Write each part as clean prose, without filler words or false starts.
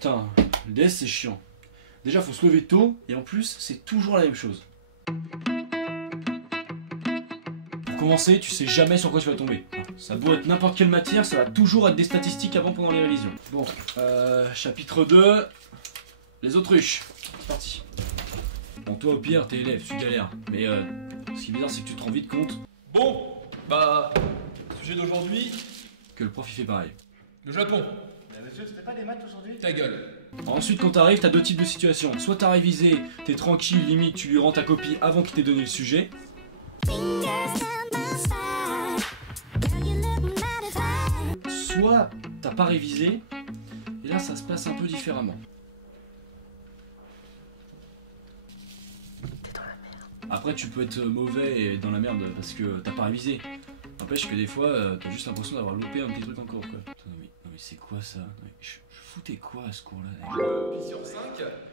Putain, le DS c'est chiant. Déjà faut se lever tôt et en plus c'est toujours la même chose. Pour commencer, tu sais jamais sur quoi tu vas tomber. Ça a beau être n'importe quelle matière, ça va toujours être des statistiques avant pendant les révisions. Bon, chapitre 2, les autruches. C'est parti. Bon, toi au pire, t'es élève, tu galères. Mais ce qui est bizarre, c'est que tu te rends vite compte. Bon, bah, sujet d'aujourd'hui, Que le prof il fait pareil. le Japon. Mais monsieur, c'était pas des maths aujourd'hui? Ta gueule. Ensuite, quand t'arrives, t'as deux types de situations. Soit t'as révisé, t'es tranquille, limite tu lui rends ta copie avant qu'il t'ait donné le sujet. Soit t'as pas révisé, et là ça se passe un peu différemment. T'es dans la merde. Après tu peux être mauvais et dans la merde parce que t'as pas révisé. N'empêche que des fois t'as juste l'impression d'avoir loupé un petit truc en cours quoi. Putain, non mais c'est quoi ça? Je foutais quoi à ce cours là? Pi sur 5,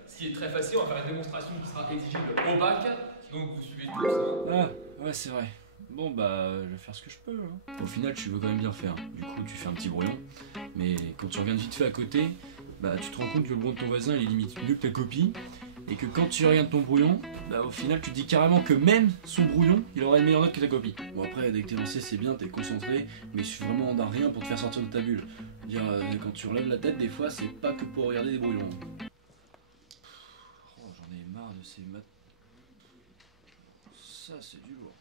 ce qui est très facile, on va faire une démonstration qui sera exigible au bac. Donc vous suivez tous. Hein. Ah ouais c'est vrai. Bon bah je vais faire ce que je peux. Hein. Au final tu veux quand même bien faire. Du coup tu fais un petit brouillon. Mais quand tu regardes vite fait à côté, bah tu te rends compte que le brouillon de ton voisin il est limite mieux que ta copie. Et que quand tu regardes ton brouillon, bah au final tu te dis carrément que même son brouillon, il aurait une meilleure note que ta copie. Bon après dès que t'es lancé c'est bien, t'es concentré, mais il suffit vraiment d'un rien pour te faire sortir de ta bulle. Dire quand tu relèves la tête des fois c'est pas que pour regarder des brouillons. Oh j'en ai marre de ces maths. Ça c'est du lourd.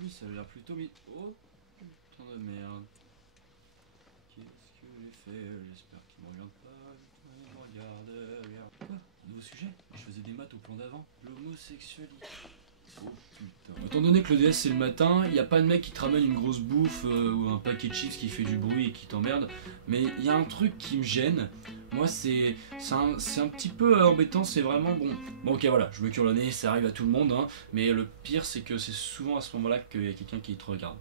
Oui ça a l'air plutôt vite. Oh putain de merde. Qu'est-ce que j'ai fait? J'espère qu'il me regarde pas. Regarde. Quoi? Nouveau sujet? Je faisais des maths au plan d'avant. L'homosexualité. Oh putain. Étant donné que le DS c'est le matin, y a pas de mec qui te ramène une grosse bouffe ou un paquet de chips qui fait du bruit et qui t'emmerde. Mais y a un truc qui me gêne. Moi c'est un petit peu embêtant, c'est vraiment bon. Bon ok voilà, je me cure le nez, ça arrive à tout le monde. Hein, mais le pire c'est que c'est souvent à ce moment-là qu'il y a quelqu'un qui te regarde.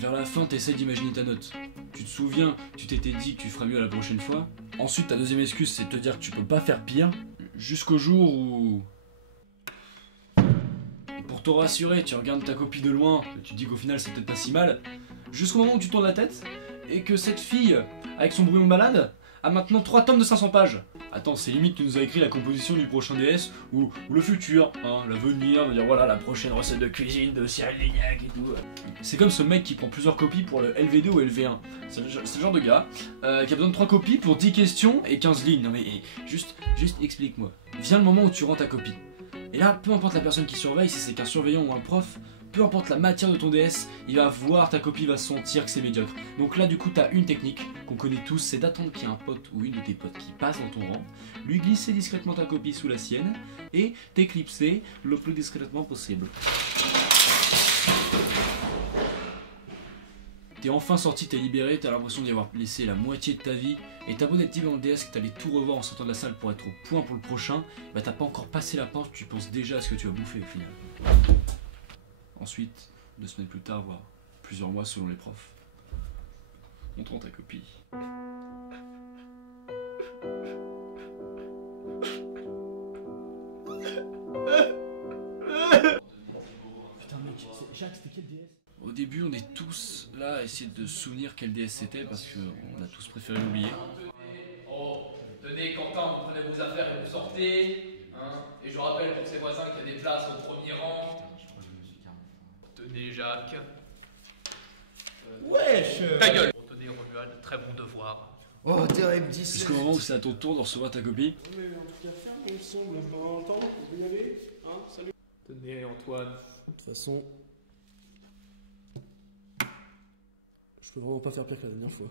Vers la fin, t'essayes d'imaginer ta note. Tu te souviens, tu t'étais dit que tu ferais mieux la prochaine fois. Ensuite, ta deuxième excuse, c'est de te dire que tu peux pas faire pire. Jusqu'au jour où... Pour te rassurer, tu regardes ta copie de loin, tu te dis qu'au final c'est peut-être pas si mal. Jusqu'au moment où tu tournes la tête, et que cette fille, avec son brouillon de balade, a maintenant 3 tomes de 500 pages. Attends, c'est limite, tu nous as écrit la composition du prochain DS, ou le futur, hein, l'avenir, dire voilà la prochaine recette de cuisine de Cyril Lignac et tout. C'est comme ce mec qui prend plusieurs copies pour le LV2 ou LV1. C'est le genre de gars qui a besoin de 3 copies pour 10 questions et 15 lignes. Non mais juste explique-moi. Vient le moment où tu rends ta copie. Et là, peu importe la personne qui surveille, si c'est qu'un surveillant ou un prof, peu importe la matière de ton DS, il va voir ta copie, il va sentir que c'est médiocre. Donc là, du coup, t'as une technique qu'on connaît tous, c'est d'attendre qu'il y ait un pote ou une de tes potes qui passe dans ton rang, lui glisser discrètement ta copie sous la sienne et t'éclipser le plus discrètement possible. T'es enfin sorti, t'es libéré, t'as l'impression d'y avoir laissé la moitié de ta vie, et t'as beau d'être dit dans le DS que t'allais tout revoir en sortant de la salle pour être au point pour le prochain, bah t'as pas encore passé la porte, tu penses déjà à ce que tu vas bouffer au final. Ensuite, 2 semaines plus tard, voire plusieurs mois selon les profs, on te rend ta copie. Putain mec, Jacques, c'était quel DS? Au début, on est tous là à essayer de se souvenir quel DS c'était parce qu'on a tous préféré l'oublier. Oh, tenez Quentin, vous prenez vos affaires et vous sortez. Hein, et je rappelle pour ses voisins qu'il y a des places au premier rang. Tenez Jacques. Wesh! Ta gueule! Tenez Romuald, très bon devoir. Oh, TRM 10. Jusqu'au moment où c'est à ton tour de recevoir ta copie. Mais en tout cas, ferme le son, là, pendant longtemps, on peut y aller, hein, salut. Tenez Antoine. De toute façon, je peux vraiment pas faire pire que la dernière fois.